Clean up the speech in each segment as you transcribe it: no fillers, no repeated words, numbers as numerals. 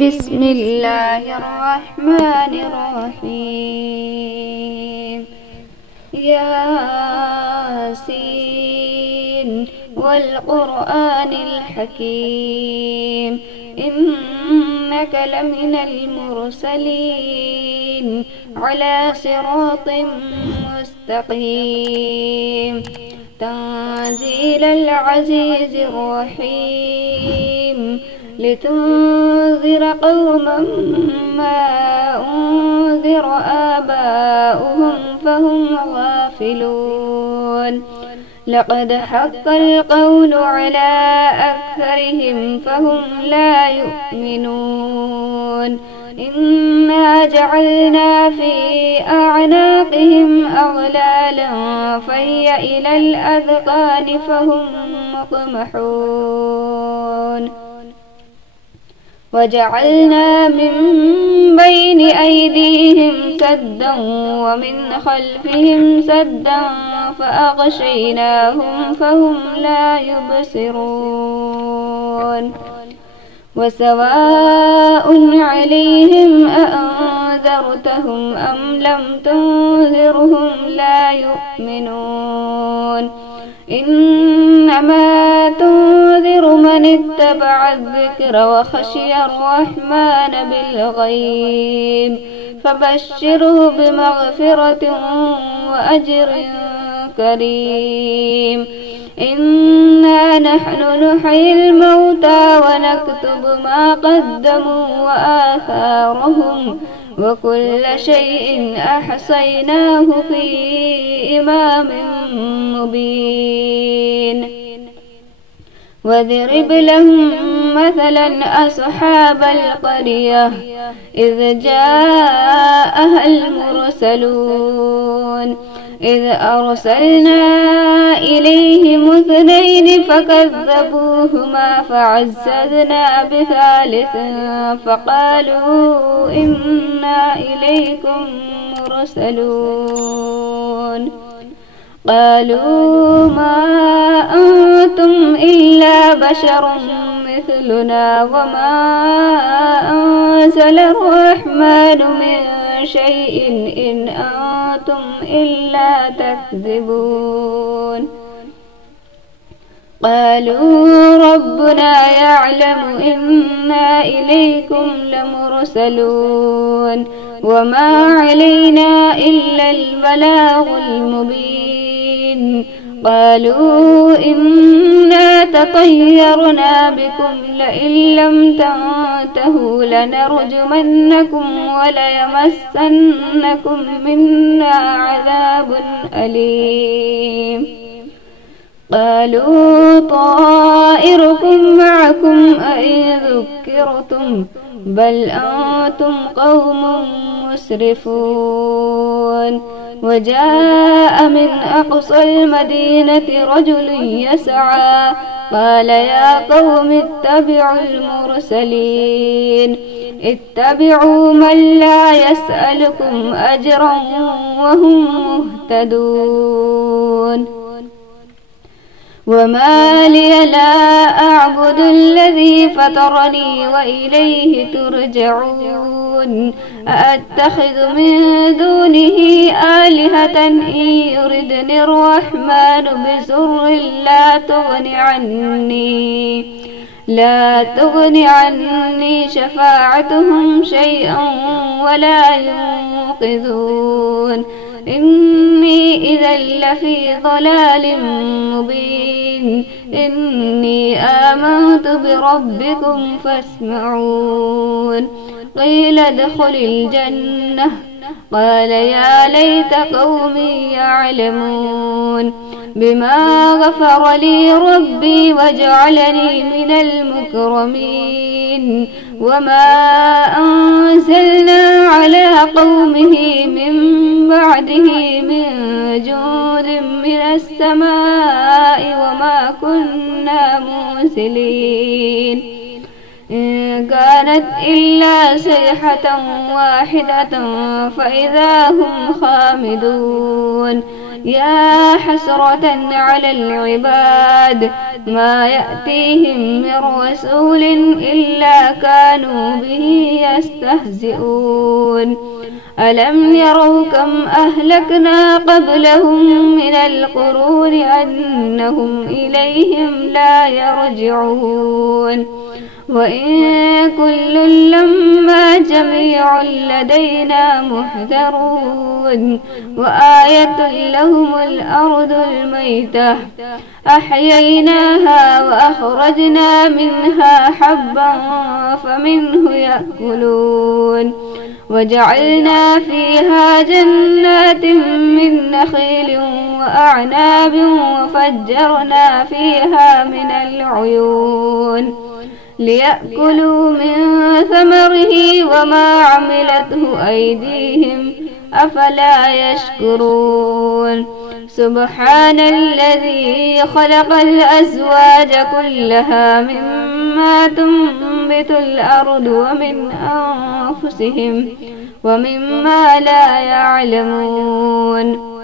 بسم الله الرحمن الرحيم. ياسين والقرآن الحكيم إنك لمن المرسلين على صراط مستقيم تنزيل العزيز الرحيم لتنذر قوما ما أنذر آباؤهم فهم غافلون. لقد حق القول على أكثرهم فهم لا يؤمنون. إنا جعلنا في أعناقهم أغلالا فهي إلى الأذقان فهم مقمحون. وجعلنا من بين أيديهم سدا ومن خلفهم سدا فأغشيناهم فهم لا يبصرون. وسواء عليهم أأنذرتهم أم لم تنذرهم لا يؤمنون. إنما تنذر من اتبع الذكر وخشي الرحمن بالغيب فبشره بمغفرة وأجر كريم. إنا نحن نحيي الموتى ونكتب ما قدموا وآثارهم وكل شيء أحصيناه في إمام مبين. واضرب لهم مثلا أصحاب القرية إذ جاءها المرسلون إذ أرسلنا إليهم اثنين فكذبوهما فعززنا بثالث فقالوا إنا إليكم مرسلون. قالوا ما أنتم إلا بشر مثلنا وما أنزل الرحمن من شيء إن أنتم إلا تكذبون. قالوا ربنا يعلم إنا إليكم لمرسلون وما علينا إلا البلاغ المبين. قالوا إنا تطيرنا بكم لئن لم تنتهوا لنرجمنكم وليمسنكم منا عذاب أليم. قالوا طائركم معكم أئن ذكرتم بل أنتم قوم مسرفون. وجاء من أقصى المدينة رجل يسعى قال يا قوم اتبعوا المرسلين اتبعوا من لا يسألكم أجرا وهم مهتدون. وما لي لا أعبد الذي فطرني وإليه ترجعون. أأتخذ من دونه آلهة إن يردني الرحمن بضر لا تغن عني شفاعتهم شيئا ولا ينقذون. إني إذا لفي ضلال مبين. إني آمنت بربكم فاسمعون. قيل ادخل الجنة قال يا ليت قومي يعلمون بما غفر لي ربي وجعلني من المكرمين. وما أنزلنا على قومه من بعده من جود من السماء وما كنا منزلين. إن كانت إلا صيحة واحدة فإذا هم خامدون. يا حسرة على العباد ما يأتيهم من رسول إلا كانوا به يستهزئون ألم يروا كم أهلكنا قبلهم من القرون أنهم إليهم لا يرجعون وإن كل لما جميع لدينا محذرون وآية لهم الأرض الميتة أحييناها وأخرجنا منها حبا فمنه يأكلون وجعلنا فيها جنات من نخيل وأعناب وفجرنا فيها من العيون ليأكلوا من ثمره وما عملته أيديهم أفلا يشكرون سبحان الذي خلق الأزواج كلها مما تنبت الأرض ومن أنفسهم ومما لا يعلمون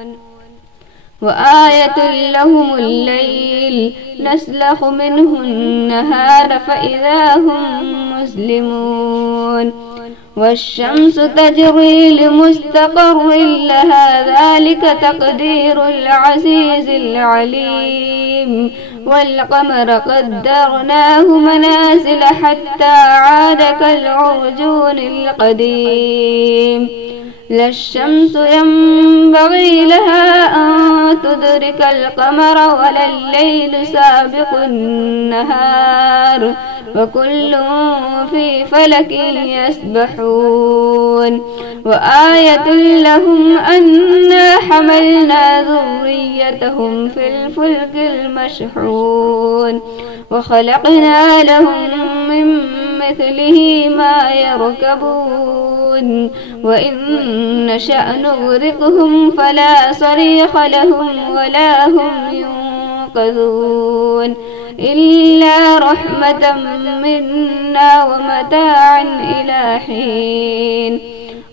وآية لهم الليل نسلخ منه النهار فإذا هم مسلمون والشمس تجري لمستقر لها ذلك تقدير العزيز العليم والقمر قدرناه منازل حتى عاد كالعرجون القديم لا الشمس ينبغي لها أن تدرك القمر ولا الليل سابق النهار وكل في فلك يسبحون وآية لهم أنا حملنا ذريتهم في الفلك المشحون وخلقنا لهم من مثله ما يركبون وإن نشأ نغرقهم فلا صريخ لهم ولا هم ينقذون إلا رحمة منا ومتاعا إلى حين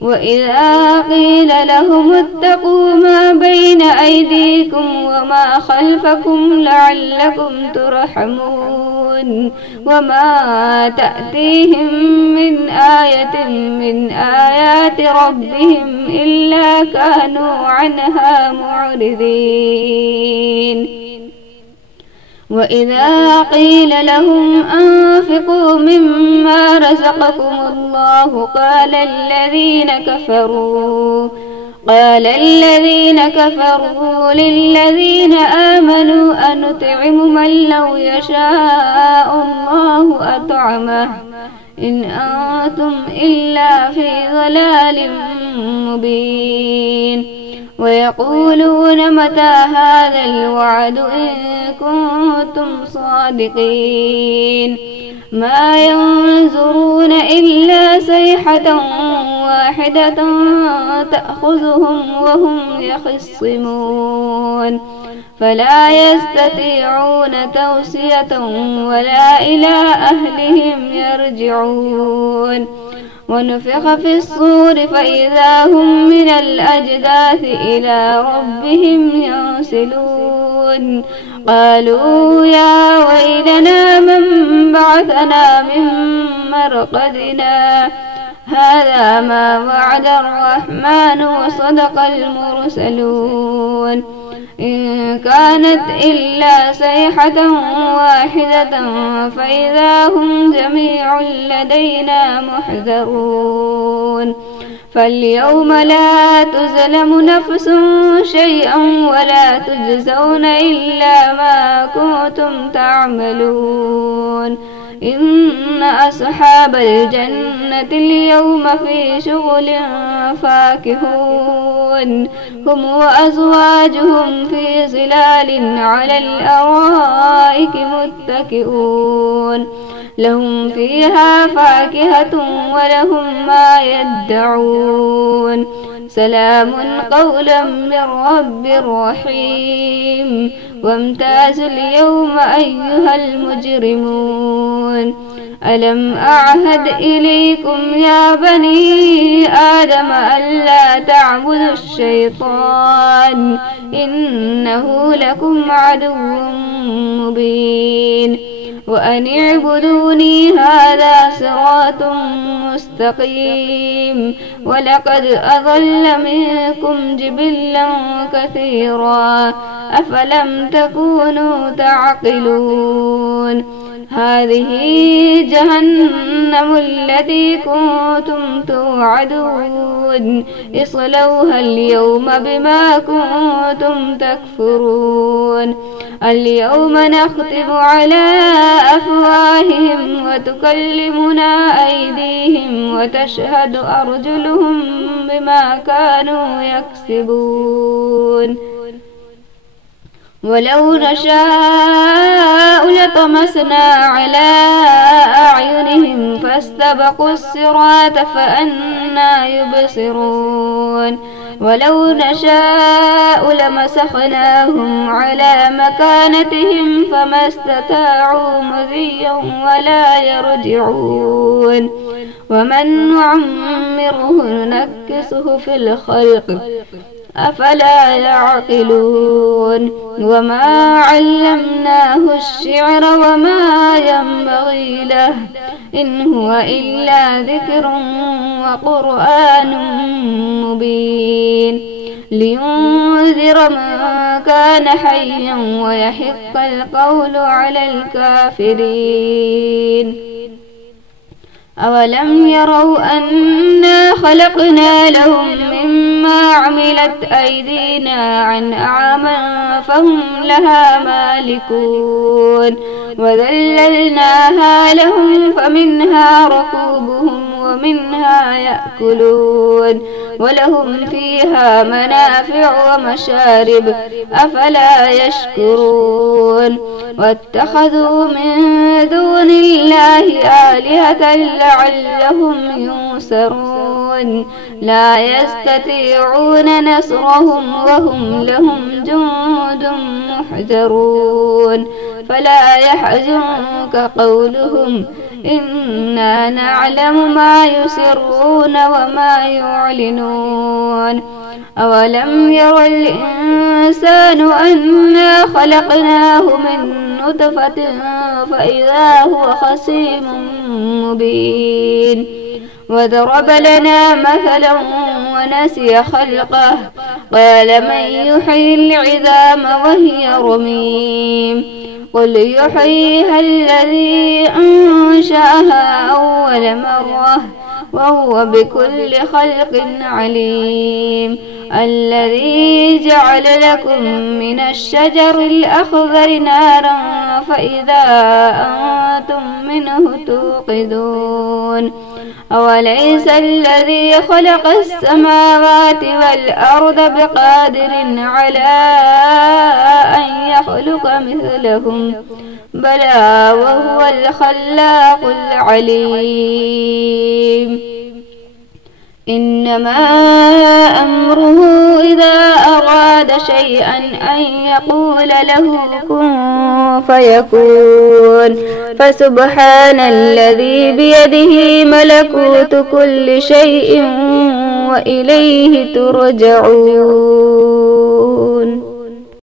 وإذا قيل لهم اتقوا ما بين أيديكم وما خلفكم لعلكم ترحمون وما تأتيهم من آية من آيات ربهم إلا كانوا عنها معرضين وإذا قيل لهم أنفقوا مما رزقكم الله قال الذين كفروا للذين آمنوا أنطعم من لو يشاء الله أطعمه إن أنتم إلا في ضلال مبين ويقولون متى هذا الوعد إن كنتم صادقين ما ينظرون إلا صيحة واحدة تأخذهم وهم يخصمون فلا يستطيعون توصية ولا إلى أهلهم يرجعون ونفخ في الصور فإذا هم من الأجداث إلى ربهم ينسلون قالوا يا ويلنا من بعثنا من مرقدنا هذا ما وعد الرحمن وصدق المرسلون إن كانت إلا صيحة واحدة فإذا هم جميع لدينا محذرون فاليوم لا تظلم نفس شيئا ولا تجزون إلا ما كنتم تعملون إن أصحاب الجنة اليوم في شغل فاكهون هم وأزواجهم في ظلال على الأرائك متكئون لهم فيها فاكهة ولهم ما يدعون سلام قولا من رب رحيم وامتازوا اليوم أيها المجرمون ألم أعهد إليكم يا بني آدم ألا تعبدوا الشيطان إنه لكم عدو مبين وأن اعبدوني هذا صراط مستقيم ولقد أضل منكم جبلا كثيرا أفلم تكونوا تعقلون هذه جهنم التي كنتم توعدون اصلوها اليوم بما كنتم تكفرون اليوم نختم على أفواههم وتكلمنا أيديهم وتشهد أرجلهم بما كانوا يكسبون ولو نشاء لطمسنا على أعينهم فاستبقوا الصراط فأنى يبصرون ولو نشاء لمسخناهم على مكانتهم فما استطاعوا مضيا ولا يرجعون ومن نعمره ننكسه في الخلق أفلا يعقلون وما علمناه الشعر وما ينبغي له إن هو إلا ذكر وقرآن مبين لينذر من كان حيا ويحق القول على الكافرين أولم يروا أنا خلقنا لهم مما عملت أيدينا أنعاما فهم لها مالكون وذللناها لهم فمنها ركوبهم ومنها يأكلون ولهم فيها منافع ومشارب أفلا يشكرون واتخذوا من دون الله آلهة لعلهم ينصرون لا يستطيعون نصرهم وهم لهم جند محضرون فلا يحزنك قولهم إنا نعلم ما يسرون وما يعلنون أولم ير الإنسان أنا خلقناه من نطفة فإذا هو خصيم مبين وضرب لنا مثلا ونسي خلقه قال من يحيي العظام وهي رميم قل يحييها الذي أنشأها أول مرة وهو بكل خلق عليم الذي جعل لكم من الشجر الأخضر نارا فإذا أنتم منه توقدون أوليس الذي خلق السماوات والأرض بقادر على أن يخلق مثلهم بلى وهو الخلاق العليم إنما أمره إذا أراد شيئا أن يقول له كن فيكون فسبحان الذي بيده ملكوت كل شيء وإليه ترجعون.